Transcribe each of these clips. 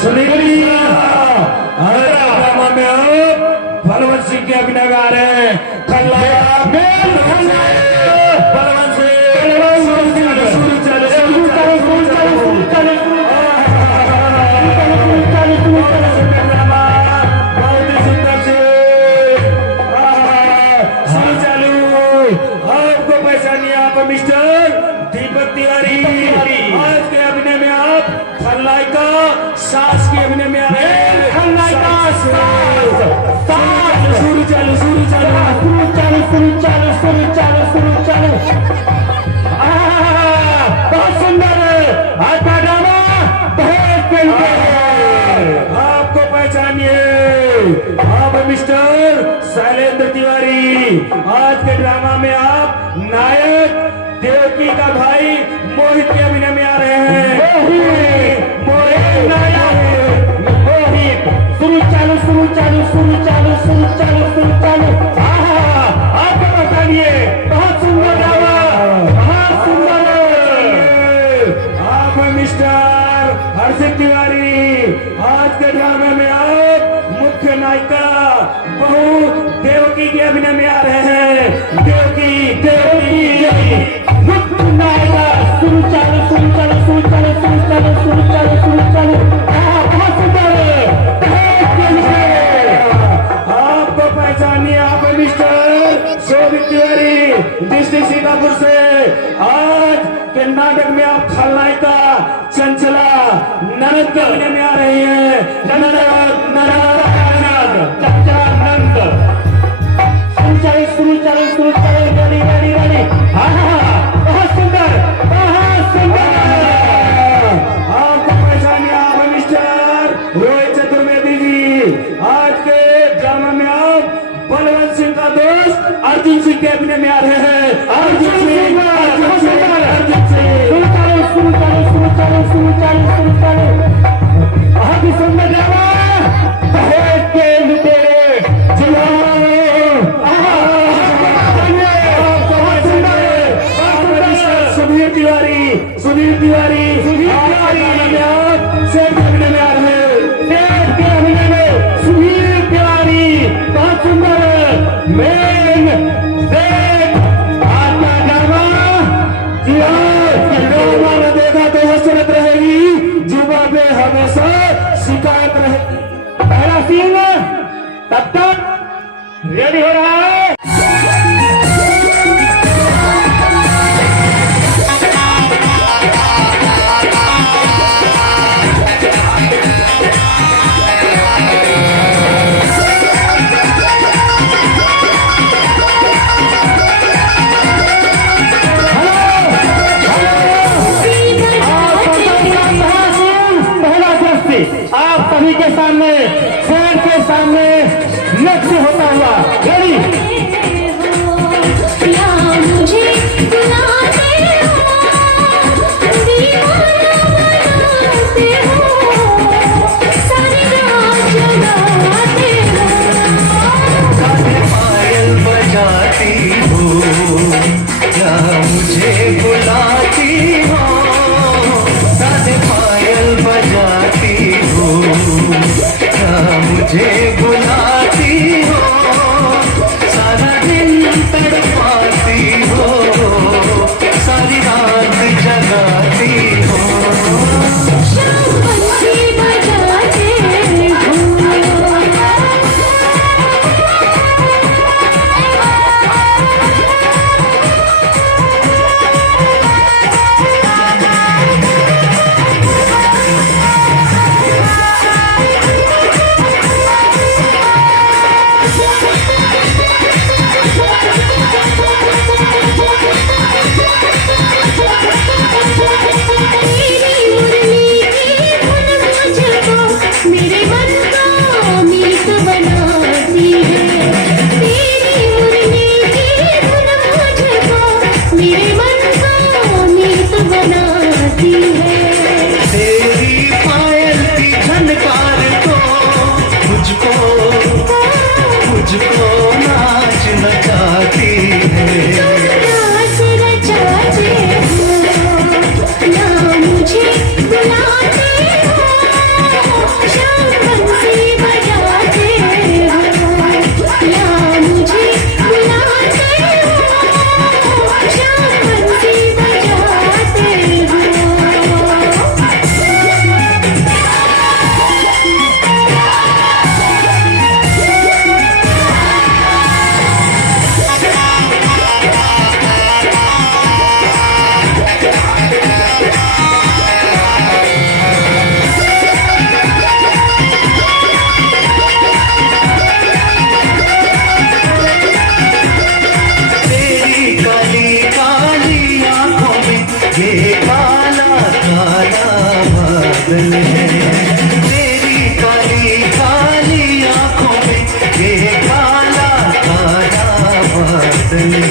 Sunil drama में अब बलवंत सिंह के अभिनय गा रहे हैं खलनायक बलवंत आपको पहचानिए आप मिस्टर दीपक तिवारी। आज के अभिनय में आप खलनायिका सास के अभिनय में आ रहे हैं। खलनायिका शुरू चालू शुरू चालू शुरू चालू शुरू चालू शुरू चालू शुरू चालू। बहुत सुंदर आज का ड्रामा बहुत प्यारा है। आपको पहचानिए आप मिस्टर शैलेंद्र तिवारी। आज के ड्रामा में आप नायक देवकी का भाई मोहित के अभिनय में आ रहे हैं। मोहित नायक मोहित शुरू चालू शुरू चालू शुरू चालू शुरू चालू शुरू चालू। आपको बताइए बहुत सुंदर ड्रामा बहुत सुंदर। आप मिस्टर हर्षित तिवारी। आज के ड्रामे में आप मुख्य नायिका बहू देवकी के अभिनय में आ रहे हैं। देवकी देवकी मुख्य नायिका शुरू चालू शुरू चालू शुरू चालू शुरू चालू शुरू चालू शुरू चालू। बहुत सुंदर आपको पहचानिए आप मिस्टर शोभित तिवारी डिस्ट्रिक्ट सीतापुर से। आज के नाटक में आप खलनायिका चंचला ननद के अभिनय में आ रही है। ननद चंचला नंद शुरू चालू शुरू चालू गाड़ी गाड़ी गाड़ी। बहुत सुंदर बहुत सुंदर। आपको पहचानिए आप मिस्टर रोहित चतुर्वेदी जी। आज के ड्रामा में आप बलवंत सिंह का दोस्त अर्जुन सिंह के अभिनय में आ रहे हैं। अर्जुन सिंह अर्जुन सिंह अर्जुन सिंह शुरू चालू शुरू चालू शुरू चालू शुरू चालू शुरू चालू। बहुत ही सुंदर ड्रामा दहेज के लुटेरे सुधीर तिवारी सुधीर तिवारी सुधीर तिवारी आप शेर के अभिनय में आ रहे हैं। शेर के अभिनय में सुधीर तिवारी बहुत सुंदर मेन शेर। आपका ड्रामा ड्रामा ने देखा तो हसरत रहेगी जुबा पे हमेशा शिकायत रहेगी। पहला सीन तब तक रेडी हो रहा है। आप सभी के सामने शेर के सामने लक्ष्य होता हुआ रेडी। मुझे बुलाती हो बादल है, तेरी काली काली आंखों में ये काला काला बादल है।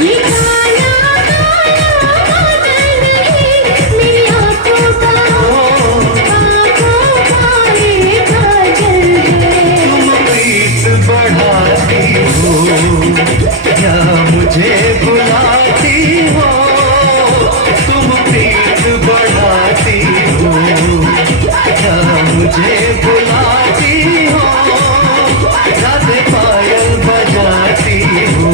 ये काला काला बादल है मेरी आँखों का ये काजल है। तुम प्रीत बढ़ाती हो या मुझे बुलाती हो, तुम प्रीत बढ़ाती हो या मुझे बुलाती हो, रात पायल बजाती हो।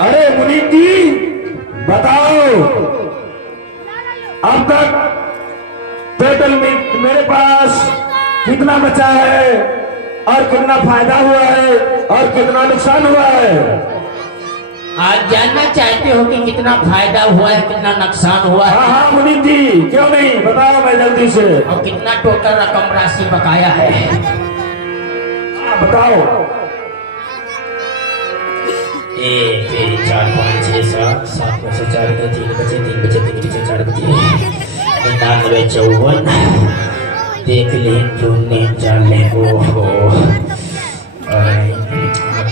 अरे मुनीब जी बताओ, अब तक टोटल मेरे पास कितना बचा है और कितना फायदा हुआ है और कितना नुकसान हुआ है? आज जानना चाहते हो कि कितना फायदा हुआ है, कितना नुकसान हुआ है? हाँ हाँ मुनीब जी, क्यों नहीं, बताओ मैं जल्दी से। और कितना टोटल रकम राशि बकाया है? बताओ। 1 2 4 5 6 7 7 में से 4 गए, 3 बचे, 3 बचे, 3 बचे, 4 बचे, 99 54 देख ले तूने जाने ओहो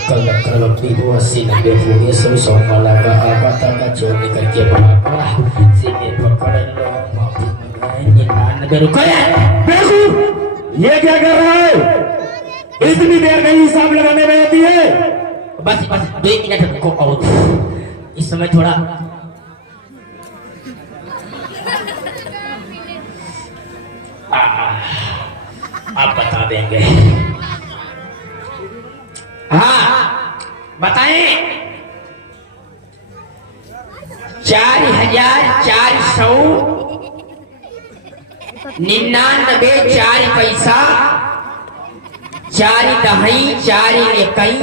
कल कल अपनी वो 80 90 पूरे 100 वाला का आका का चोर निकल के भागा, सीधे पकड़ लो माफी मंगाए 99 रुपया। बेवकूफ, ये क्या कर रहा है? इतनी देर नहीं हिसाब लगाने में होती है। बस बस 2 मिनट रुको और इस समय थोड़ा आप बता देंगे। हाँ बताएं। 4499 4 पैसा 4 दहाई 4 इकाई।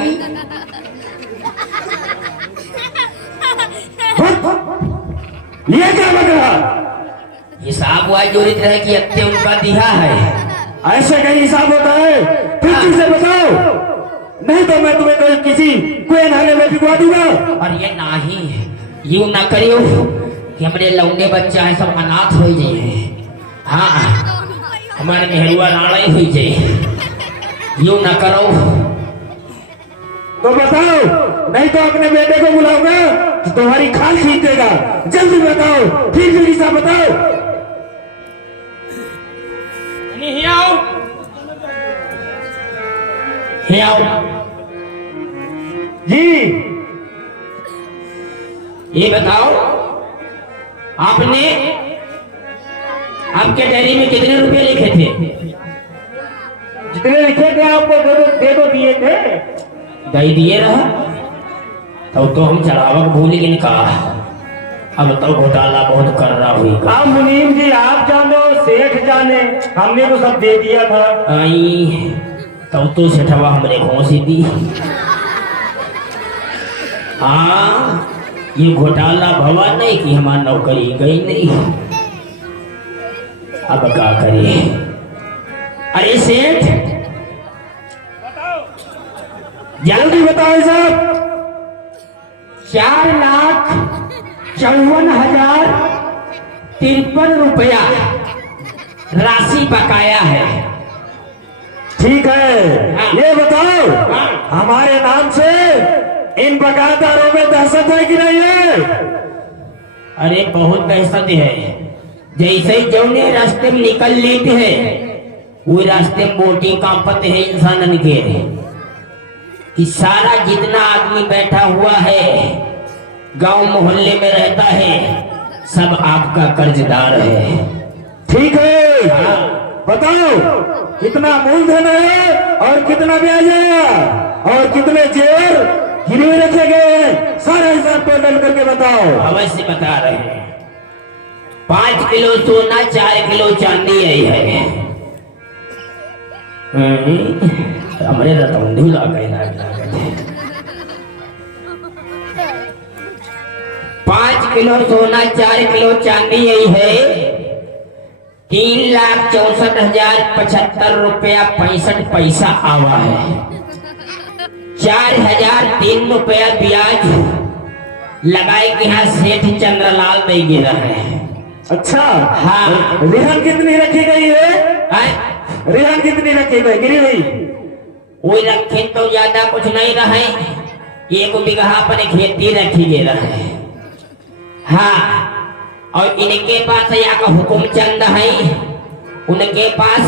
ये क्या लग रहा? हिसाब वाई जोड़ी तरह की अत्ते उनका दिया है। ऐसे कहीं हिसाब होता है? फिर किसे बताओ, नहीं तो मैं तुम्हें कोई किसी कोई नाले में भिगवा दूंगा। और ये नहीं यूं ना करियो कि हमारे लौंडे बच्चा है सब अनाथ हो जाए। हाँ हमारे मेहरुआ नाड़े हो जाए, यूं ना करो। तो बताओ, नहीं तो अपने बेटे को बुलाऊंगा तो तुम्हारी खाल खींच देगा। जल्दी बताओ, ठीक से हिसाब बताओ। जी ये बताओ, आपने आपके डायरी में कितने रुपए लिखे थे? जितने लिखे थे आपको दे दो दिए थे। दे दिए रहा तो हम चढ़ावक भूल गए कहा। अब तो घोटाला बहुत कर रहा हुई। आप मुनीम जी आप जानो, सेठ जाने, हमने तो सब दे दिया था। आई तो सेठवा हमने घोंसी दी। हाँ ये घोटाला भवा नहीं कि हमारी नौकरी गई नहीं। अब क्या करिए? अरे सेठ जल्दी बताओ साहब। 4,54,000 53 रुपया राशि बकाया है। ठीक है, ये बताओ हमारे नाम से इन बकायदारों में दहशत है कि नहीं है? अरे बहुत दहशत है। जैसे जौने रास्ते में निकल लेते हैं वो रास्ते में मोटी कांपत है इंसानन के कि सारा जितना आदमी बैठा हुआ है गांव मोहल्ले में रहता है सब आपका कर्जदार है। ठीक है, बताओ कितना मूलधन है और कितना ब्याज है और कितने जेवर गिरवी रखे गए हैं, सारा हिसाब टोटल करके बताओ। अवश्य बता रहे हैं। 5 किलो सोना 4 किलो चांदी यही है। हमारे रतौंधी ला गए 5 किलो सोना 4 किलो चांदी यही है। 3,64,075 रुपया 65 पैसा आवा है। 4,003 रुपया ब्याज लगाए के यहाँ सेठ चंद्रलाल दे गिरा है। अच्छा, हाँ। रिहन कितनी रखी गई है? हैं? रिहन कितनी रखी गई गिरी हुई? वो रखे तो ज्यादा कुछ नहीं रहे, 1 बीघा पर खेती रखी गई रहे। हाँ, और इनके पास यहाँ का हुकुम चंद है, उनके पास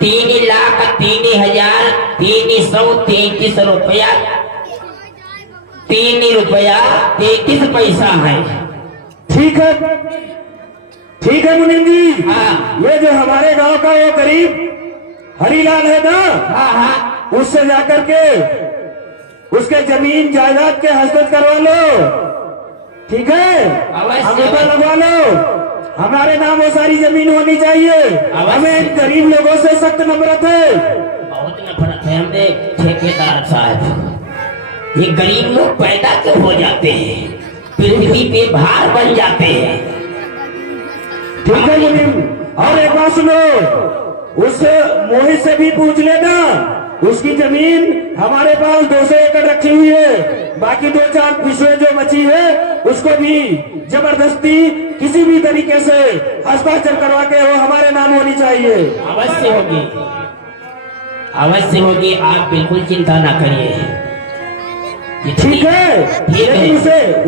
3,03,333 रुपया 3 रुपया 33 पैसा है। ठीक है, ठीक है मुनीम जी। हाँ। ये जो हमारे गांव का वो गरीब हरीलाल है ना, हाँ हाँ, उससे जाकर के उसके जमीन जायदाद के हस्तगत करवा लो। ठीक है, अवश्य, अंगूठा लगवा लो। हमारे नाम वो सारी जमीन होनी चाहिए। अवश्य। हमें इन गरीब लोगों से सख्त नफरत है। बहुत नफरत है हमने ठेकेदार साहब। ये गरीब लोग पैदा क्यों हो जाते हैं, पृथ्वी पे भार बन जाते हैं। ठीक है मुनीम, और एक बात सुनो, उस मोहित से भी पूछ लेना, उसकी जमीन हमारे पास 200 एकड़ रखी हुई है। बाकी 2-4 पिछड़े जो बची है उसको भी जबरदस्ती किसी भी तरीके से हस्ताक्षर करवा के वो हमारे नाम होनी चाहिए। अवश्य होगी, अवश्य होगी, आप बिल्कुल चिंता ना करिए। ठीक है, ठीक है। लेकिन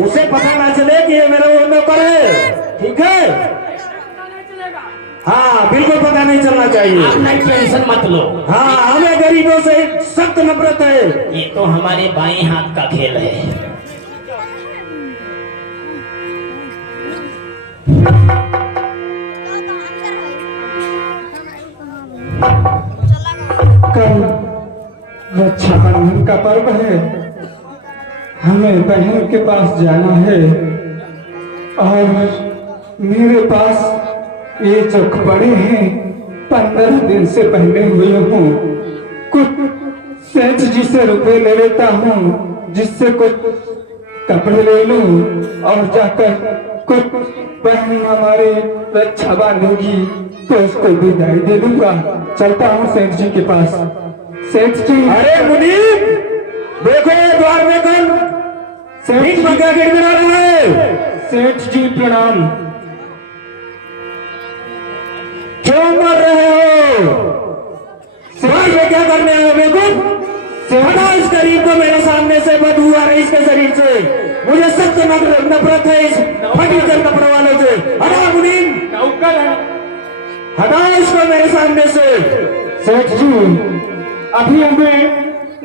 उसे पता ना चले कि ये मेरा वो नौकर है। ठीक है, हाँ बिल्कुल पता नहीं चलना चाहिए। आप नहीं टेंशन मत लो। हाँ, हमें गरीबों से सख्त नफरत है। ये तो हमारे बाएं हाथ का खेल है। कल रक्षाबंधन का पर्व है, हमें बहन के पास जाना है और मेरे पास ये जो कपड़े हैं 15 दिन से पहने हुए हूँ। कुछ सेठ जी से रुपए ले लेता हूँ जिससे कुछ कपड़े ले लूं और जाकर कुछ बहन हमारी रक्षा बांधेगी तो उसको विदाई दे दूंगा। चलता हूँ सेठ जी के पास। सेठ जी, अरे मुनीम, देखो ये द्वार में कौन सेठ मंगा गिड़गिड़ा रहा है? सेठ जी प्रणाम। क्यों मर रहे हो? द्वार में क्या करने आए हो? बेवकूफ, हटा इस गरीब को मेरे सामने से। बदबू आ रही इसके शरीर से। मुझे सख्त नफरत है इस फटीचर कपड़े वालों से। हटा मुनीम, हटाओ इसको मेरे सामने से। सेठ जी, अभी हमें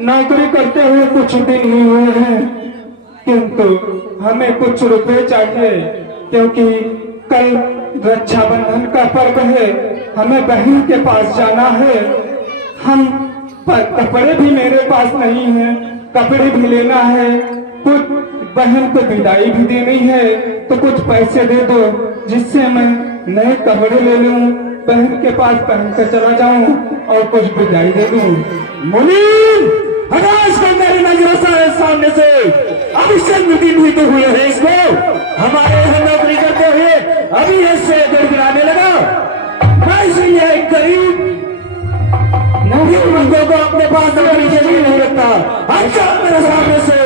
नौकरी करते हुए कुछ दिन ही हुए हैं, किंतु हमें कुछ रुपए चाहिए क्योंकि कल रक्षाबंधन का पर्व है, हमें बहन के पास जाना है। हम कपड़े भी मेरे पास नहीं है, कपड़े भी लेना है, कुछ बहन को विदाई भी देनी है, तो कुछ पैसे दे दो जिससे मैं नए कपड़े ले लूं, बहन के पास पहन कर चला जाऊं और कुछ विदाई दे दूं। मुनीम, हटा इसको मेरी नजरों से सामने से। अब इससे मिट्टी हुई तो हुई है इसको। हमारे यहाँ नौकरी करते हुए अभी इससे गिड़गिड़ाने लगा। मैं इसलिए एक गरीब नौकरी बंदों को अपने पास नौकरी के लिए नहीं रखता। अच्छा मेरे सामने से।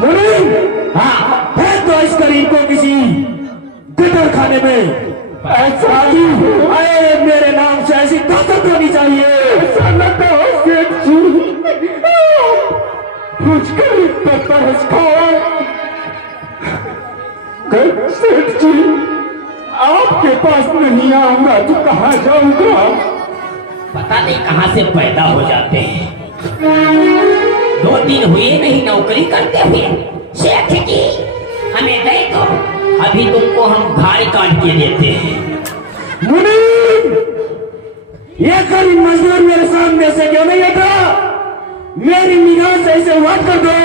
मुनीम, हाँ है तो इस करीब को किसी गटर खाने में ऐसा ही अरे मेरे नाम से ऐसी ताकत होनी चाहिए। ऐसा न कहो सेठ जी, मुझको इतना तरस खाओ। सेठ जी, आपके पास नहीं आऊंगा तो कहाँ जाऊंगा? पता नहीं कहाँ से पैदा हो जाते हैं। 2 दिन हुए नहीं नौकरी करते हुए। सेठ जी हमें दे दो, अभी तुमको हम घाड़ी काट के देते हैं। मुनीम, ये गरीब मजदूर मेरे सामने से क्यों नहीं हटा? मेरी निगाह से इसे वाट कर दो,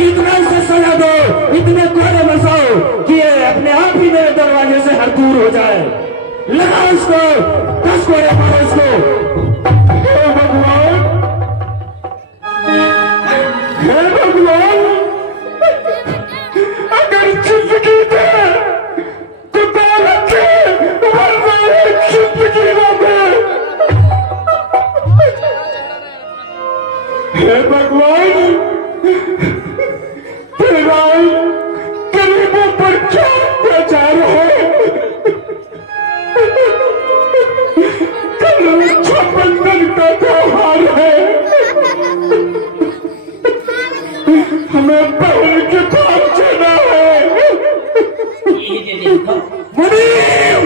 इतना से सजा दो, इतने कोड़े बसाओ कि ये अपने आप ही मेरे दरवाजे से हर दूर हो जाए। लगा उसको, 10 कोड़े मारो उसको। हे भगवान, हे भगवान, अगर जिंदगी दे तो दौलत दे, वरना एक जिंदगी न दे। हे भगवान, तेरा गरीबों पर क्या अत्याचार है? कल रक्षाबंधन का त्योहार है, हमें बहन के पास जाना है। ये देखो मुनीम,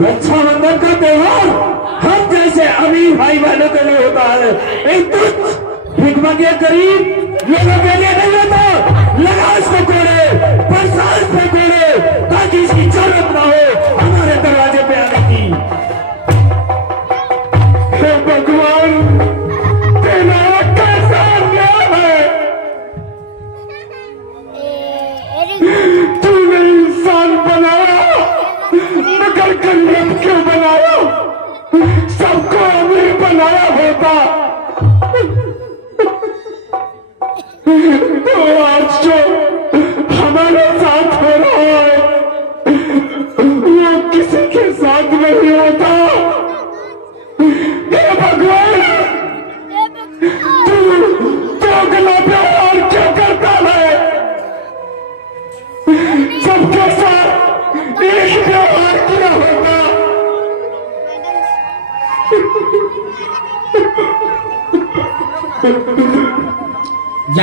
रक्षाबंधन का त्योहार हम जैसे अमीर भाई बहनों के लिए होता है, एक तुच्छ भिखमंगे गरीब लोगों के लिए नहीं होता। लगा इसको कोड़े, बरसात पे कोड़े, ताकि इसकी जरूरत ना हो हमारे दरवाजे पे आने की। हे भगवान, तेरा कैसा अन्याय है? तूने इंसान बनाया मगर गरीब क्यों बनाया? सबको अमीर बनाया होता तो आज जो हमारे साथ हो रहा है वो किसी के साथ नहीं होता। हे भगवान, तू अगला व्यवहार क्यों करता है? सबके साथ एक व्यवहार किया होगा।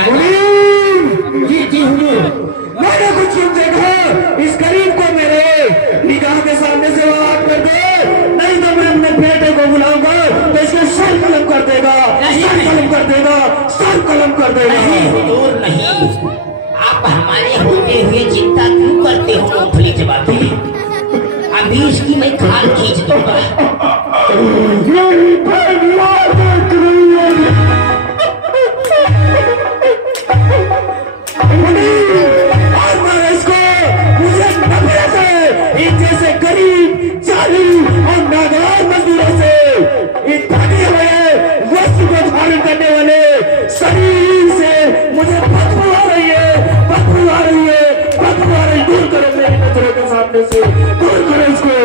मुनीम, जी हुजूर, मैंने कुछ यूं देखा, इस गरीब को मेरे निगाह के सामने से बात कर दे, नहीं तो मैं अपने बेटे को बुलाऊंगा तो इसको सर कलम कर देगा, सर कलम कर देगा, सर कलम कर देगा। दूर नहीं, आप हमारे होते हुए चिंता क्यों करते हो? मूंगफली चबाते, अभी इसकी मैं खाल खींच दूंगा। मेरी बहन मार देख रही है। और मारो इसको, मुझे नफरत है इन जैसे गरीब, जालिम और नादान मजदूरों से। इन थके हुए वस्तु को धारण करने वाले शरीर से मुझे बदबू आ रही है, बदबू आ रही है, बदबू आ रही। दूर करो मेरी नजरों के सामने से, दूर करो इसको।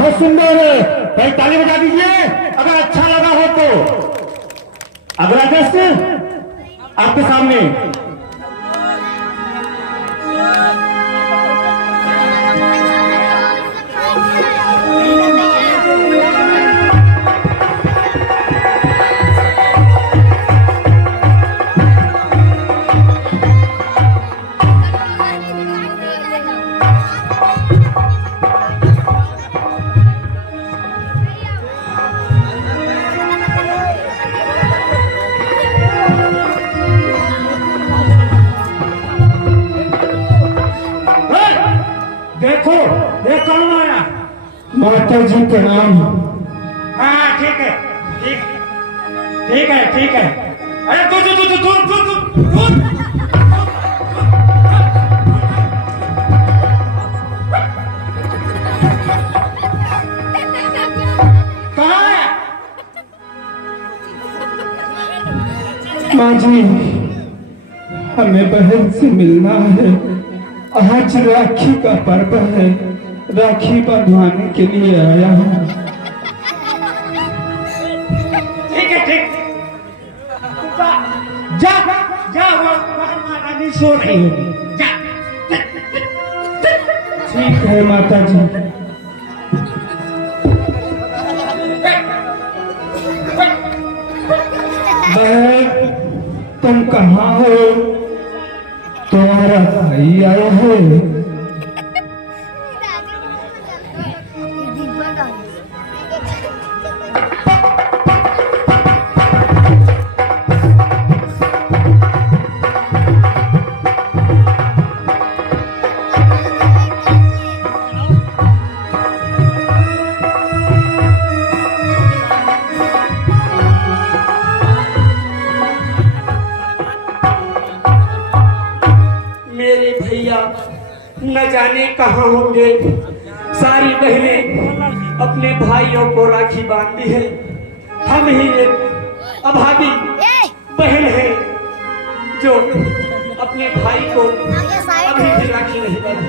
बहुत सुंदर। भाई ताली बजा दीजिए अगर अच्छा लगा हो तो। अगला दृश्य आपके सामने। देखो ये कौन आया? माता जी प्रणाम। हाँ ठीक है, ठीक ठीक है, ठीक है। अरे तू तू तू तू तू तू तू कहाँ है? माँ जी हमें बहन से मिलना है। आज राखी का पर्व है, राखी बंधवाने के लिए आया हूँ। ठीक है, ठीक। जा जा वो महारानी सो रही होगी। जा। ठीक है माता जी। बहन तुम कहाँ हो? तुम्हारा भाई आया है। मेरे भैया न जाने कहाँ होंगे। सारी बहनें अपने भाइयों को राखी बांधती है। हम ही एक अभागी बहन है जो अपने भाई को अभी भी राखी नहीं बांधी।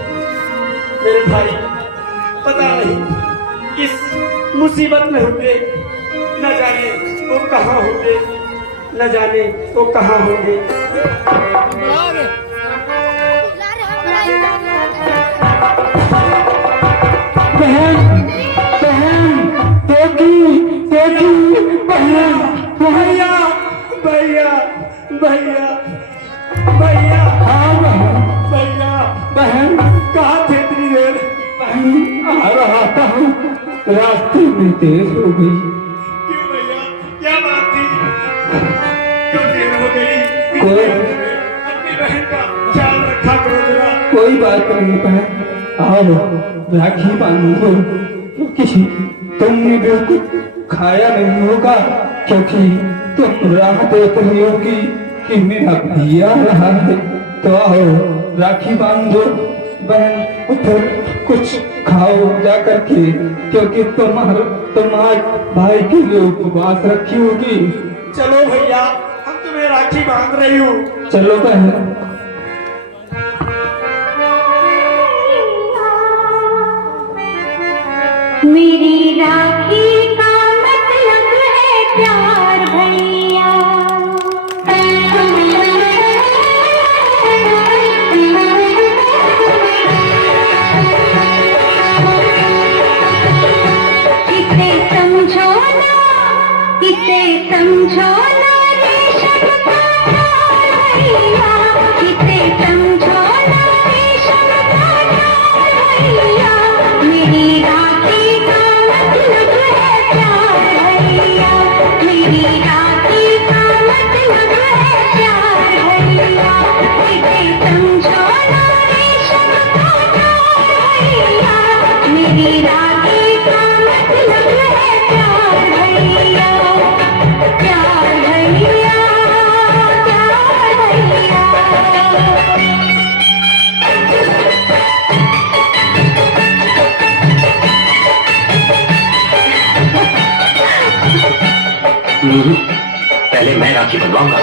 मेरे भाई पता नहीं इस मुसीबत में होंगे। न जाने वो कहाँ होंगे, न जाने वो कहाँ होंगे। बहन बहन देखी देखी बहन। भैया भैया भैया भैया हाँ बहन भैया बहन कहाँ थे इतनी देर? बहन आ रहा था, रास्ते में देर हो गई। क्यों भैया, क्या बात थी? क्यों देर हो गई? कोई अपनी बहन का ख्याल रखा करो जरा। कोई बात नहीं बहन, आओ राखी बांधो। क्योंकि तुमने बिल्कुल खाया नहीं होगा, क्योंकि तुम राह देख रही होगी कि मेरा भैया आ रहा है। तो आओ राखी बांधो बहन, फिर कुछ खाओ जा करके, क्योंकि तुम्हारे भाई के लिए उपवास रखी होगी। चलो भैया हम तुम्हें राखी बांध रही हूँ। चलो बहन। मेरी राखी का मतलब है प्यार भैया। इसे समझो ना, इसे समझो ना रेशम का तार भैया। इसे समझो ना रेशम का तार भैया। मेरी राखी का मतलब है प्यार भैया। मेरी राखी का मतलब है प्यार भैया। इसे समझो ना रेशम का तार भैया। मेरी राखी का मतलब है प्यार भैया। प्यार भैया, प्यार भैया। पहले मैं राखी बनवाऊंगा।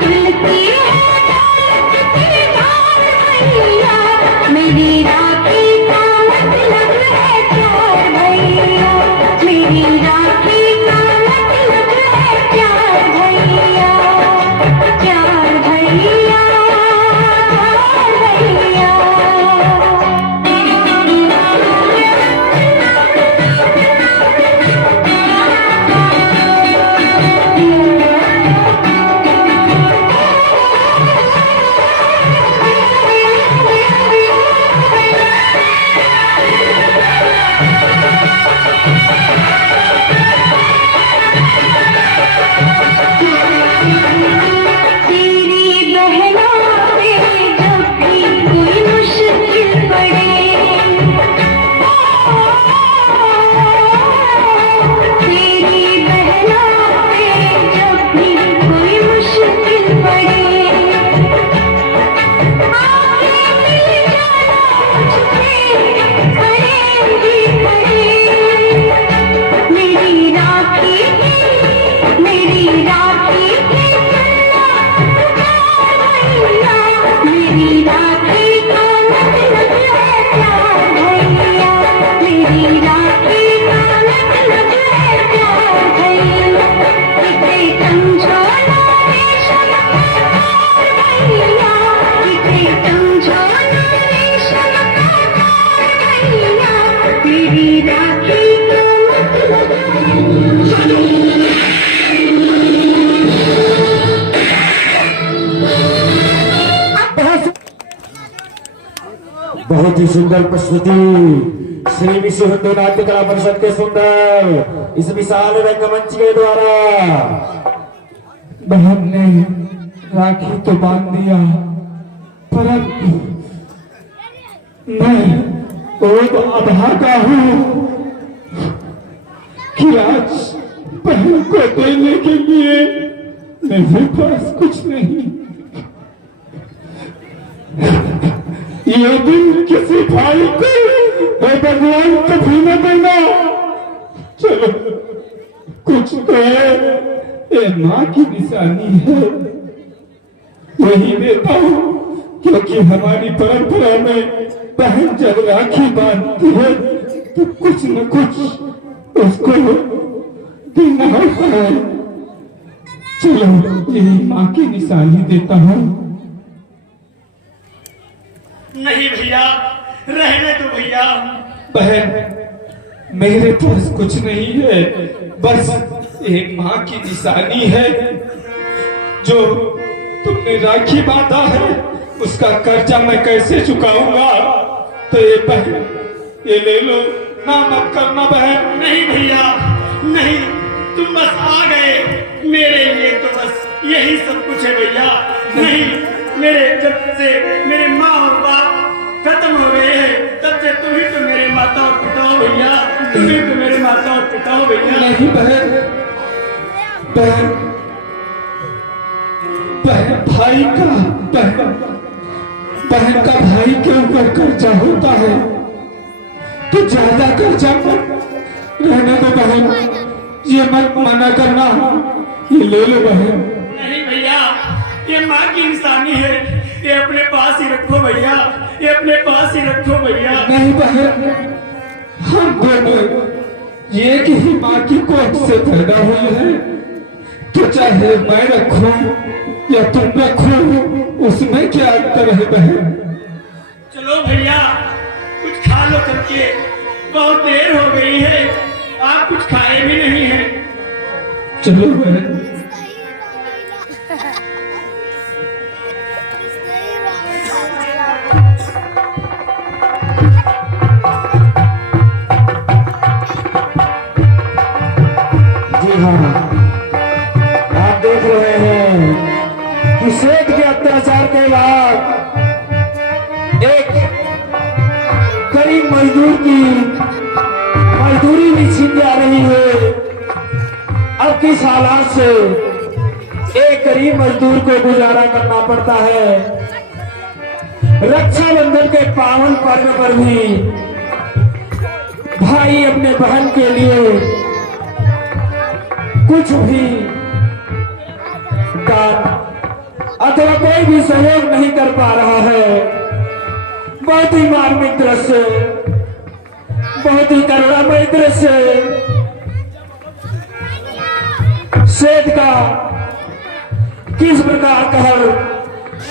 तुलसी है दौलत की धार भैया, मेरी राखी का मतलब है प्यार भैया, मेरी राखी का मतलब है प्यार भैया, प्यार भैया, तेरी बहनों पे जब भी कोई मुश्किल पड़े, तेरी बहनों पे जब भी कोई मुश्किल पड़े, आके मिल जाना मुझसे खड़े ही खड़े, मेरी राखी मेरी राखी की भैया, मेरी राखी का मतलब है प्यार भैया, मेरी राखी का मतलब है प्यार भैया, इसे समझो ना रेशम का तार भैया, इसे समझो ना रेशम का तार भैया, मेरी राखी का मतलब बहुत ही सुंदर प्रस्तुति श्री विश्व हिंदू नाट्य कला परिषद के सुंदर इस विशाल रंगमंच के द्वारा। बहन ने राखी तो बांध दिया, परंतु मैं एक अभागा हूँ कि आज बहन को देने के लिए मेरे पास कुछ नहीं। ये दिन किसी भाई को हे भगवान कभी न देना। चलो कुछ तो है, ये माँ की निशानी है, वही देता हूँ, क्योंकि हमारी परंपरा में बहन जब राखी बांधती है तो कुछ न कुछ उसको देना होता है। चलो यही माँ की निशानी देता हूँ। नहीं भैया, रहने दो भैया। बहन मेरे पास कुछ नहीं है, बस एक माँ की निशानी है। जो तुमने राखी बांधा है उसका कर्जा मैं कैसे चुकाऊंगा? तो ये बहन ये ले लो, ना मत करना बहन। नहीं भैया, नहीं, तुम बस आ गए, मेरे लिए तो बस यही सब कुछ है भैया। नहीं, मेरे जब से मेरे माँ और बाप खत्म हो गए हैं तब से तुम ही तो मेरे माता और पिता हो भैया, तुम ही तो मेरे माता और पिता हो भैया। नहीं बहन, बहन बहन भाई का बहन का भाई के ऊपर कर्जा होता है तो ज्यादा कर्जा मत रहने दो बहन, ये मत मना करना, ये ले लो बहन। नहीं भैया, ये माँ की निशानी है, ये अपने पास ही रखो भैया, ये अपने पास ही रखो भैया। नहीं बहन, हम दोनों एक ही माँ की कोख से पैदा हुए हैं, तो चाहे मैं रखूं या तुम रखो, उसमें क्या अंतर है बहन? चलो भैया, कुछ खा लो करके, बहुत देर हो गई है, आप कुछ खाए भी नहीं है। चलो बहन। जी हाँ, आप देख रहे हैं कि सेठ के अत्याचार के बाद एक गरीब मजदूर की मजदूरी भी छीन जा रही है। अब किस हालात से एक गरीब मजदूर को गुजारा करना पड़ता है। रक्षाबंधन के पावन पर्व पर भी भाई अपने बहन के लिए कुछ भी दान अथवा कोई भी सहयोग नहीं कर पा रहा है। बहुत ही मार्मिक दृश्य, बहुत ही करुणामय दृश्य। सेठ का किस प्रकार कहर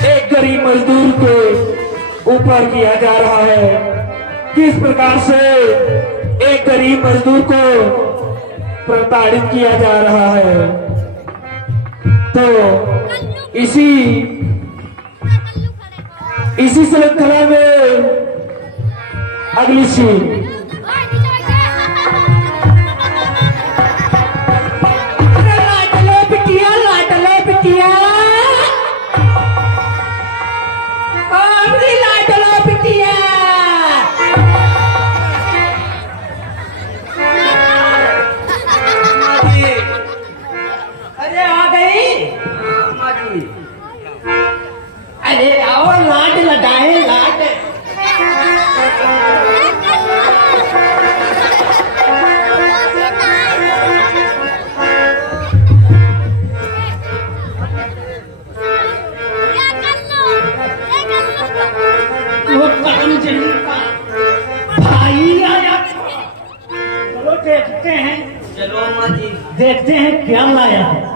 एक गरीब मजदूर के ऊपर किया जा रहा है, किस प्रकार से एक गरीब मजदूर को प्रताड़ित किया जा रहा है। तो इसी श्रृंखला में अगली सीन अरे आ गई। अरे आओ, लाट लगाए लाट। वो परम जनी का भाई आया। चलो देखते हैं, चलो अम्मा जी देखते हैं क्या लाया है।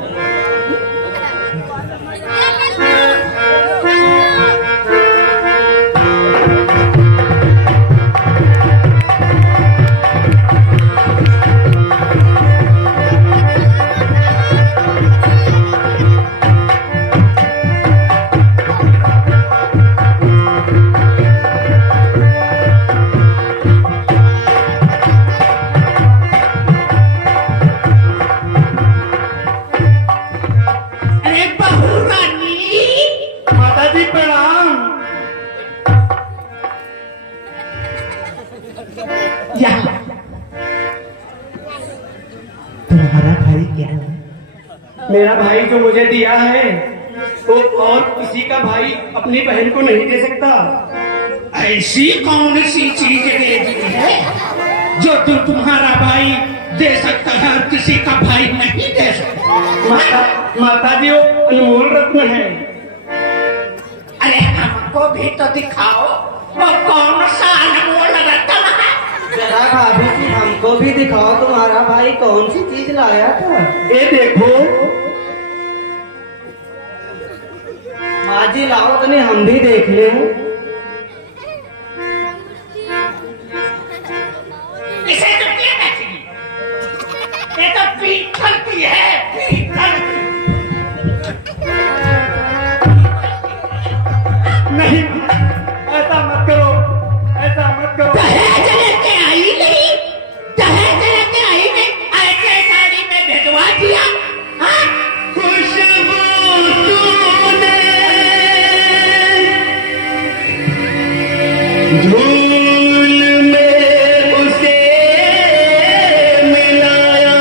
तुम्हारा भाई क्या है? मेरा भाई जो मुझे दिया है वो और किसी का भाई अपनी बहन को नहीं दे सकता। ऐसी कौन सी चीज दे दी है जो तुम्हारा भाई दे सकता है और किसी का भाई नहीं दे सकता? माता जी वो अनमोल रत्न है। अरे हमको भी तो दिखाओ वो कौन सा अनमोल रत्न है। जरा भाभी जी हमको भी दिखाओ तुम्हारा भाई कौन सी चीज लाया था। ये देखो माँ जी लाओ तो नहीं हम भी देख ले। इसे तो क्या कहती? ये तो पीतल की है, पीतल की। नहीं, ऐसा मत करो, ऐसा मत करो। दहेज लेके आई नहीं, दहेज लेके आई नहीं, ऐसे साड़ी में भिजवा दिया। हाँ? खुशबू तूने झूल में उसे मिलाया,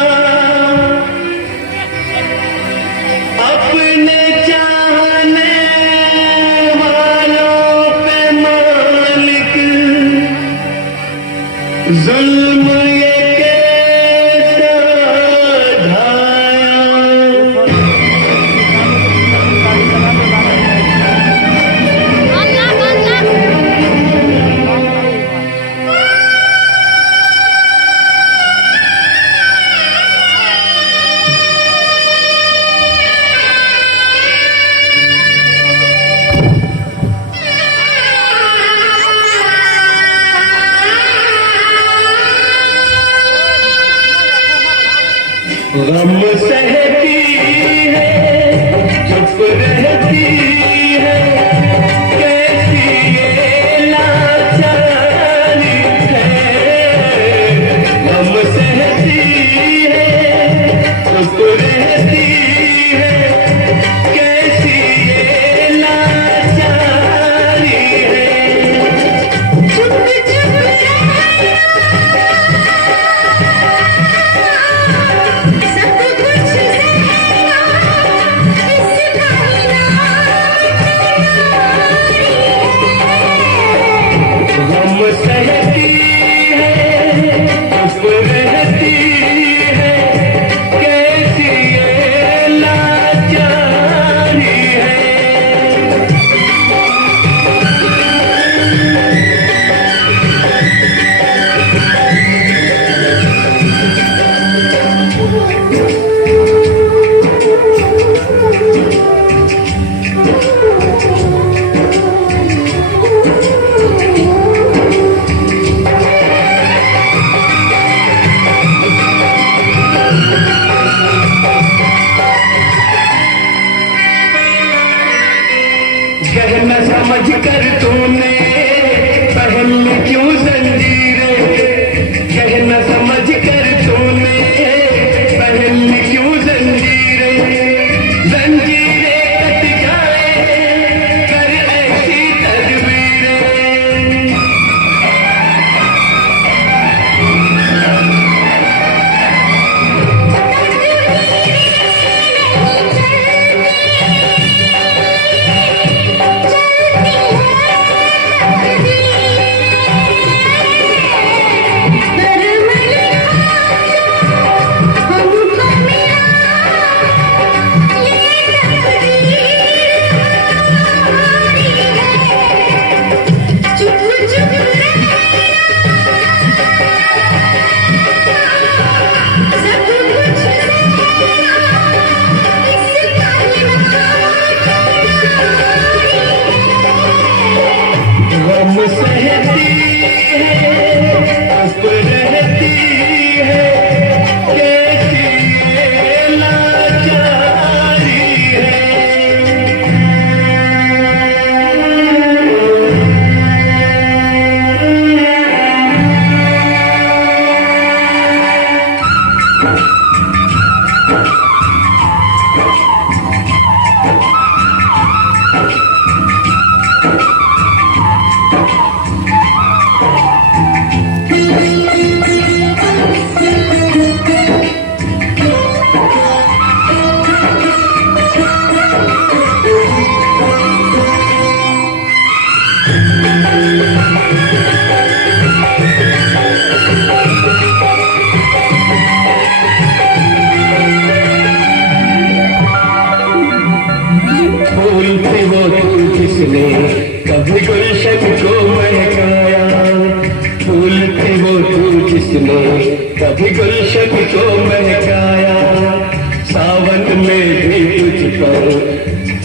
अपने चाहने वालों पे मालिक जुल्म ये कैसा ढाया। गम सहती है, चुप रहती है, कैसी ये लाचारी है। गम सहती है, चुप रहती है, कैसी ये लाचारी है। चुप चुप सब कुछ सहना इस भाईना गम सहती है, चुप रहती है, कैसी ये लाचारी है। समझ कर तूने पहन ली क्यों जंजीरें, कहना समझ कर तूने पहन ली क्यों जंजीरें, जंजीरें कट जाए कर ऐसी तदबीरें। गम सहती है चुप रहती है, कैसी ये लाचारी है। फूल थे वो तू जिसने कभी गुलशन को महकाया, फूल थे वो तू जिसने कभी गुलशन को महकाया, सावन में भी तुझ पर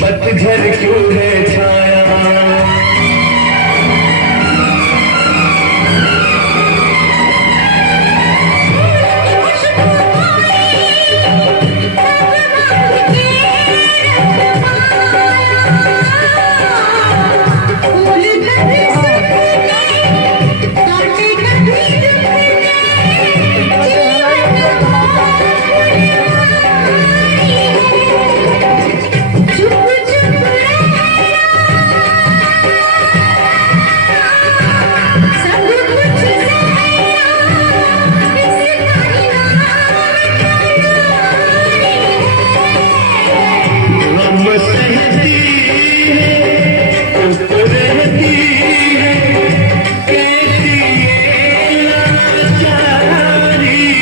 पतझड़ क्यों है छाया। गम सहती है चुप रहती है, कैसी ये लाचारी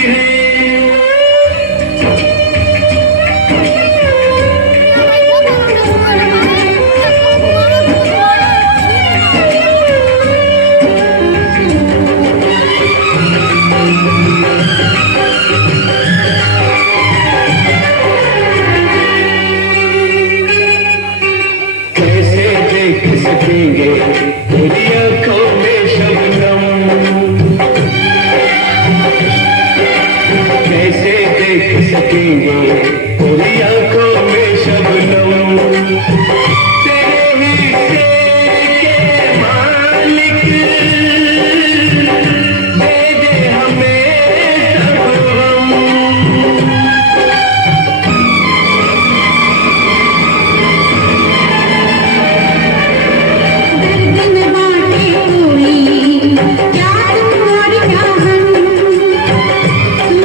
है। कैसे देख सकेंगे तेरी आंखों में शबनम, कैसे देख सकेंगे तेरी आंखों में शबनम, तेरे हिस्से के मालिक दे दे हमें सब गम। दर्द बाटे कोई क्या तुम और क्या हम, तुम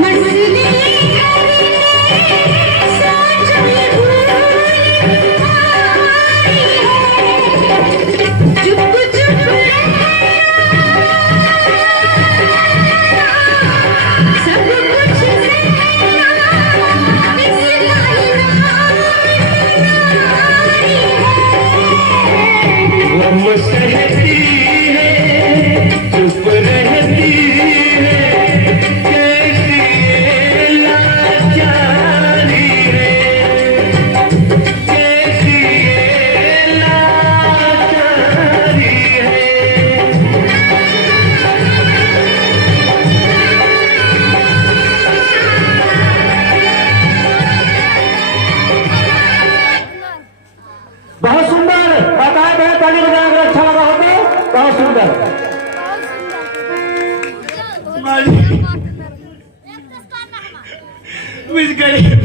मसले सोच में भूल चुप चुप सब कुछ गम सहती है चुप रहती है, कैसी ये लाचारी है, कैसी ये लाचारी है। बहुत सुंदर। माँ जी, मुझ गरीब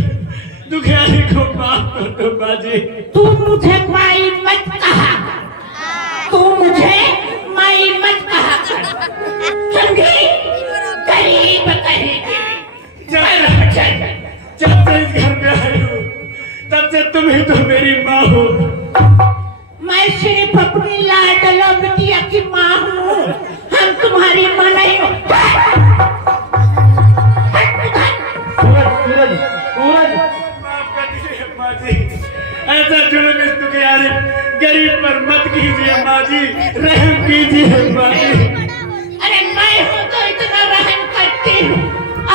दुखियारी को माफ कर दो माँ जी। तू मुझे माई मत कहा, तू मुझे माई मत कहा कर, समझी? गरीब कहेगी। जब से इस घर में आई हूँ तब से तुम ही तो मेरी माँ हो। मैं सिर्फ अपनी लाडला बिटिया की माँ हूँ, हम तुम्हारी माँ नहीं हो। सूरज सूरज माफ कर दीजिए माँ जी, ऐसा जुल्म इस दुखियारी गरीब पर मत कीजिए माँ जी, रहम कीजिए माँ जी। अरे मैं हूँ तो इतना रहम करती हूँ,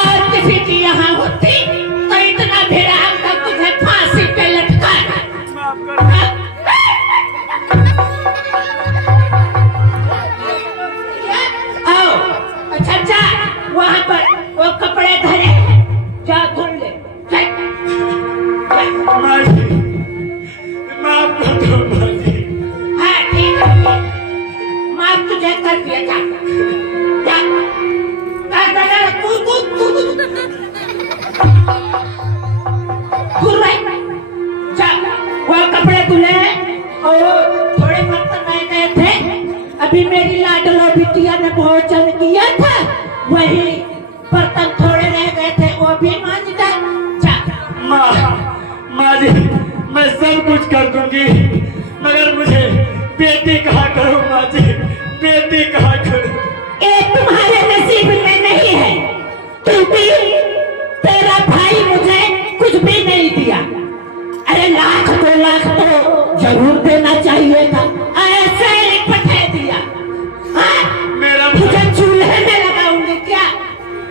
और किसी की यहाँ होती तो इतना भिड़ा का तुझे फांसी पे लटका। माफ कर आओ, अच्छा जा वहाँ पर वो कपड़े धरे, जा धुल ले। माँ जी, माफ कर दो माँ जी। हाँ ठीक है, माफ तुझे कर दिया। जा वो कपड़े धुले और थोड़े बर्तन रह गए थे, अभी मेरी लाडला बिटिया ने भोजन किया था, वही बर्तन थोड़े रह गए थे, वो भी मांज दे। माँ जी, मैं सब कुछ कर दूंगी, मगर मुझे बेटी कहा करो माँ जी, बेटी कहा करो। ये तुम्हारे नसीब में नहीं है, क्योंकि तेरा भाई मुझे कुछ भी नहीं दिया। अरे लाख 2 लाख तो जरूर देना चाहिए था, ऐसे ही पठा दिया। हाँ? मेरा तुझे चूल्हे में लगाऊंगी क्या?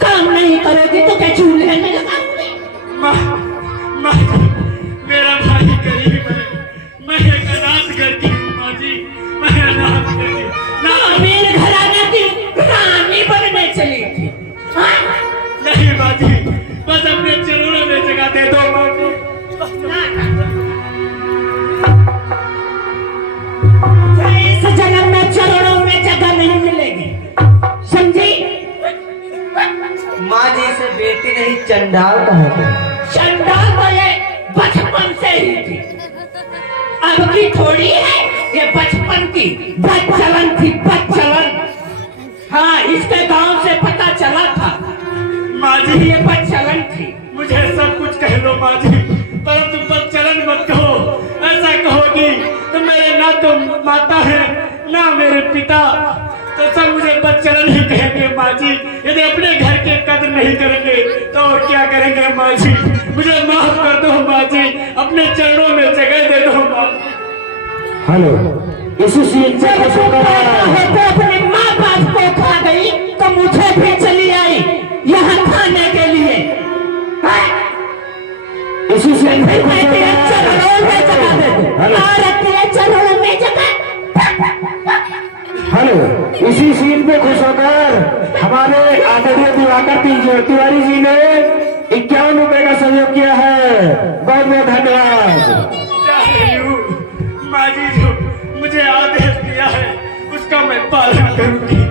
काम नहीं करोगी तो क्या चूल्हे में लगाऊंगी? माँ जी, मेरा भाई गरीब है, मैं एक अनाथ घर की हूँ माँ जी, मैं अनाथ घर की अमीर घराने की रानी बनने चली थी। हाँ? नहीं माँ जी, बस अपने चरणों में जगह दे दो माँ जी। इस जन्म में चरणों में जगह नहीं मिलेगी, समझी? माँ जी से बेटी नहीं चंडाल कहोगे। चंडाल तो ये बचपन से ही थी, अब की थोड़ी है, ये बचपन की बदचलन थी, बदचलन। हाँ, इसके गांव से पता चला था माँ जी, ये बदचलन थी। मुझे सब कुछ कह लो माँ जी, परंतु बदचलन मत कहो। ऐसा कहोगी तो मेरे ना तो माता है ना मेरे पिता, तो सब मुझे बदचलन ही कहेंगे माँ जी। यदि अपने घर के कदर नहीं करेंगे तो और क्या करेंगे माँ जी? मुझे माफ कर दो माँ जी, अपने चरणों में जगह दे दो माँ जी। हेलो, इसी सीन से अपने माँ बाप को खा गई तो मुझे भी चली आई यहाँ खाने के लिए। इसी सीन से चरणों में जगह दे दो, औरत के चरणों में जगह। हेलो, इसी सीन पे खुश होकर हमारे आदरणीय दिवाकर तिवारी जी ने 51 रुपए का सहयोग किया है, बहुत बहुत धन्यवाद। जा रही हूँ माँ जी, जो मुझे आदेश दिया है उसका मैं पालन करूंगी।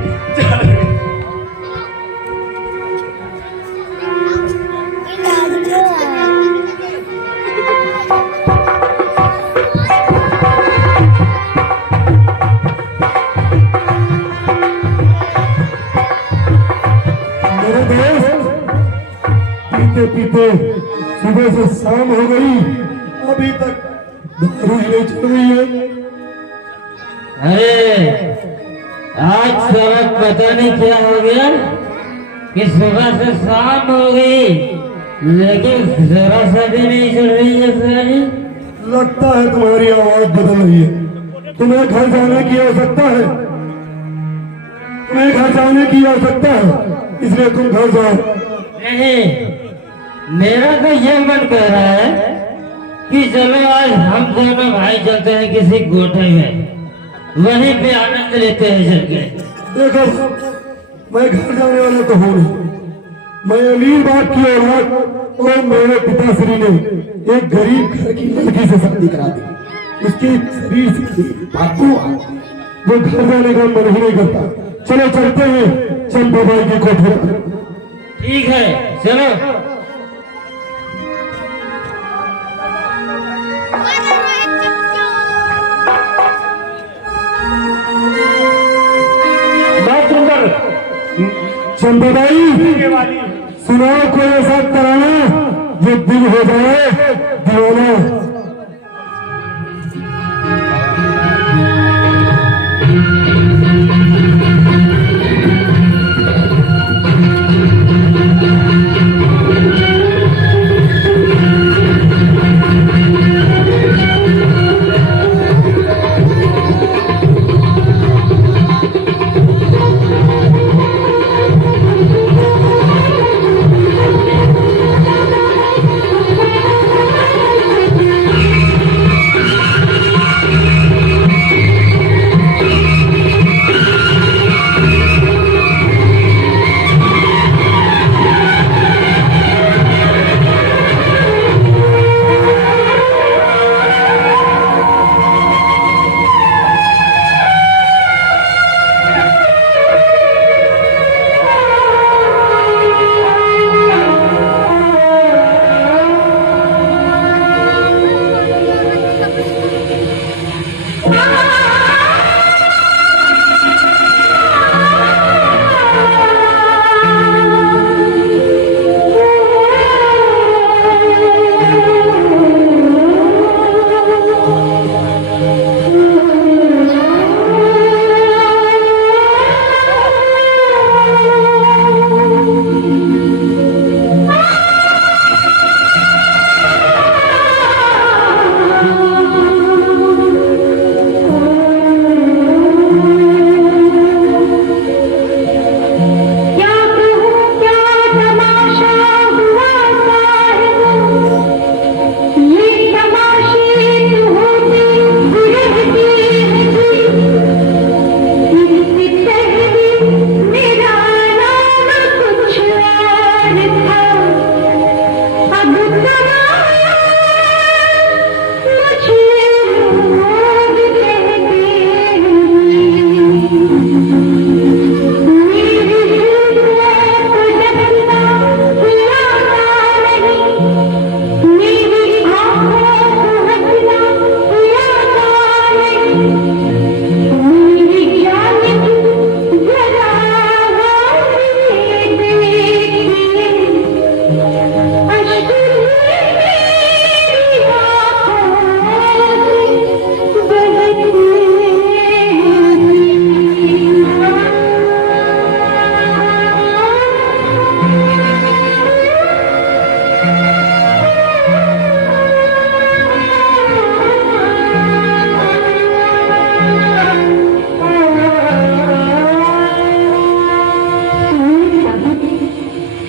जा रही हूँ। मेरे दोस्त, पीते पीते सुबह से शाम हो गई, अभी तक दारू ही नहीं चल रही है। अरे आज सबक पता नहीं क्या हो गया कि सुबह से शाम हो गई, लेकिन जरा सा भी नहीं चल रही है सारी। लगता है तुम्हारी आवाज बदल रही है। तुम्हें घर जाने की आवश्यकता है, तुम्हें घर जाने की आवश्यकता है, इसलिए तुम घर जाओ। नहीं, मेरा तो ये मन कर रहा है कि चलो आज हम दोनों भाई चलते हैं किसी कोठे में, वहीं पे आनंद लेते हैं चल के। देखो, मैं घर जाने वाला तो हूँ नहीं, मैं अमीर बाप की औलाद और मेरे पिताश्री ने एक गरीब घर की लड़की से शादी करा दी। उसके शरीर से बापू वो घर जाने का मन ही नहीं करता। चलो चलते हैं चंपाबाई की कोठी पर। ठीक है चलो। बात सुंदर चंपाबाई, सुनाओ कोई ऐसा तराना जो दिल हो जाए दीवाना।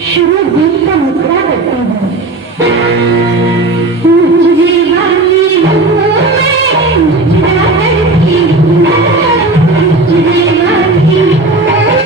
शुरू दिन का मुद्रा करती हूँ।